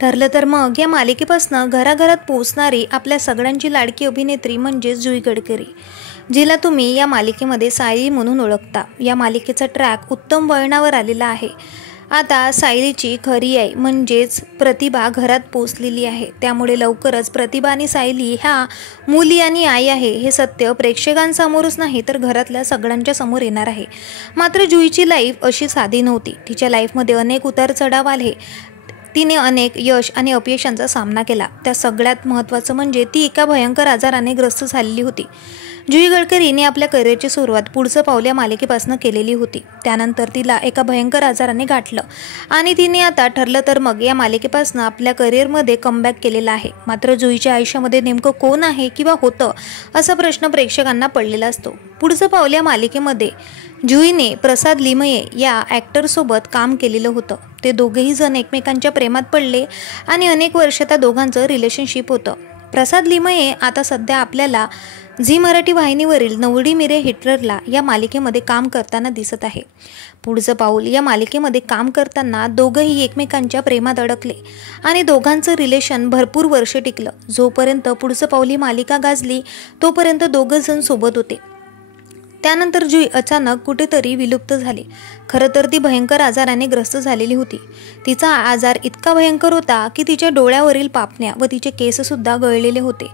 ठरलं तर मग या मालिकेपासून घराघरात पोहोचणारी आपल्या सगळ्यांची लाडकी अभिनेत्री म्हणजेच जुई गडकरी, जिला तुम्ही या मालिकेमध्ये सायली म्हणून ओळखता। या मालिकेचा ट्रॅक उत्तम वळणावर आलेला आहे। आता सायलीची खरी आई म्हणजेच प्रतिभा घरात पोहोचलेली आहे। त्यामुळे लवकरच प्रतिभा आणि सायली ह्या मुली आणि आई आहे हे सत्य प्रेक्षकांसमोरच नाही तर घरातल्या सगळ्यांच्या समोर येणार आहे। मात्र जुईची लाईफ अशी साधी नव्हती। तिच्या लाईफमध्ये अनेक उतार चढाव आले। तिने अनेक यश आणि अपयशांचा सामना केला। त्या सगळ्यात महत्त्वाचं म्हणजे ती एका भयंकर आजाराने ग्रस्त झालेली होती। जुई गडकरीने आपल्या करिअरची सुरुवात पुढचं पाऊल या मालिकेपासून केलेली होती। त्यानंतर तिला एका भयंकर आजाराने गाठलं आणि तिने आता ठरलं तर मग या मालिकेपासून आपल्या करिअरमध्ये कमबॅक केलेला आहे। मात्र जुईच्या आयुष्यामध्ये नेमकं कोण आहे किंवा होतं असा प्रश्न प्रेक्षकांना पडलेला असतो। पुढचं पाऊल या मालिकेमध्ये जुईने प्रसाद लिमये या ॲक्टरसोबत काम केलेलं होतं। ते दोघेही जण एकमेकांच्या प्रेमात पडले आणि अनेक वर्ष त्या दोघांचं रिलेशनशिप होतं। प्रसाद लिमये आता सध्या आपल्याला झी मराठी वाहिनीवरील नवडी मिरे हिटलरला या मालिकेमध्ये काम करताना दिसत आहे। पुढचं पाऊल या मालिकेमध्ये काम करताना दोघंही एकमेकांच्या प्रेमात अडकले आणि दोघांचं रिलेशन भरपूर वर्ष टिकलं। जोपर्यंत पुढचं पाऊल ही मालिका गाजली तोपर्यंत दोघं जण सोबत होते। त्यानंतर जुई अचानक कुठेतरी विलुप्त झाली। खरं तर ती भयंकर आजाराने ग्रस्त झालेली होती। तिचा आजार इतका भयंकर होता की तिच्या डोळ्यावरील पापण्या व तिचे केससुद्धा गळलेले होते।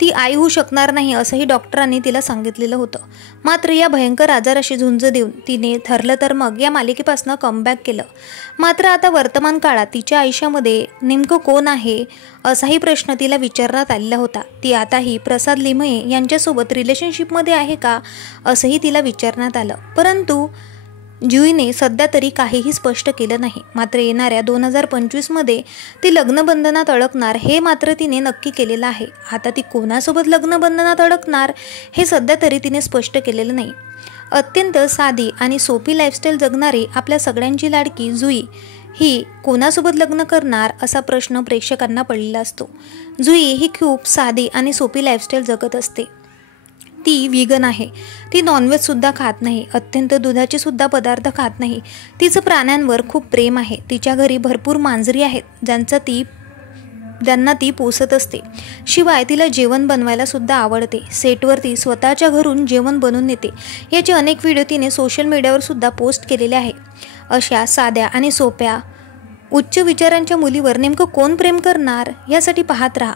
ती आई होऊ शकणार नाही असंही डॉक्टरांनी तिला सांगितलेलं होतं। मात्र या भयंकर आजाराशी झुंज देऊन तिने ठरलं तर मग या मालिकेपासून कमबॅक केलं। मात्र आता वर्तमान काळात तिच्या आयुष्यामध्ये नेमकं कोण आहे असाही प्रश्न तिला विचारण्यात आलेला होता। ती आताही प्रसाद लिमये यांच्यासोबत रिलेशनशिपमध्ये आहे का असंही तिला विचारण्यात आलं, परंतु जुईने सध्या तरी काहीही स्पष्ट केलं नाही। मात्र येणाऱ्या 2025 मध्ये ती लग्नबंधनात अडकणार हे मात्र तिने नक्की केलेलं आहे। आता ती कोणासोबत लग्नबंधनात अडकणार हे सध्या तरी तिने स्पष्ट केलेलं नाही। अत्यंत साधी आणि सोपी लाईफस्टाईल जगणारी आपल्या सगळ्यांची लाडकी जुई ही कोणासोबत लग्न करणार असा प्रश्न प्रेक्षकांना पडलेला असतो। जुई ही खूप साधी आणि सोपी लाईफस्टाईल जगत असते। ती व्हीगन आहे। ती नॉनव्हेजसुद्धा खात नाही, अत्यंत दुधाचे सुद्धा पदार्थ खात नाही। तिचं प्राण्यांवर खूप प्रेम आहे। तिच्या घरी भरपूर मांजरी आहेत ज्यांना ती पोसत असते। शिवाय तिला जेवण बनवायला सुद्धा आवडते। सेटवर ती स्वतःच्या घरून जेवण बनवून नेते। याचे अनेक व्हिडिओ तिने सोशल मीडियावर सुद्धा पोस्ट केलेले आहे। अशा साध्या आणि सोप्या उच्च विचारांच्या मुलीवर नेमकं कोण प्रेम करणार यासाठी पाहत राहा।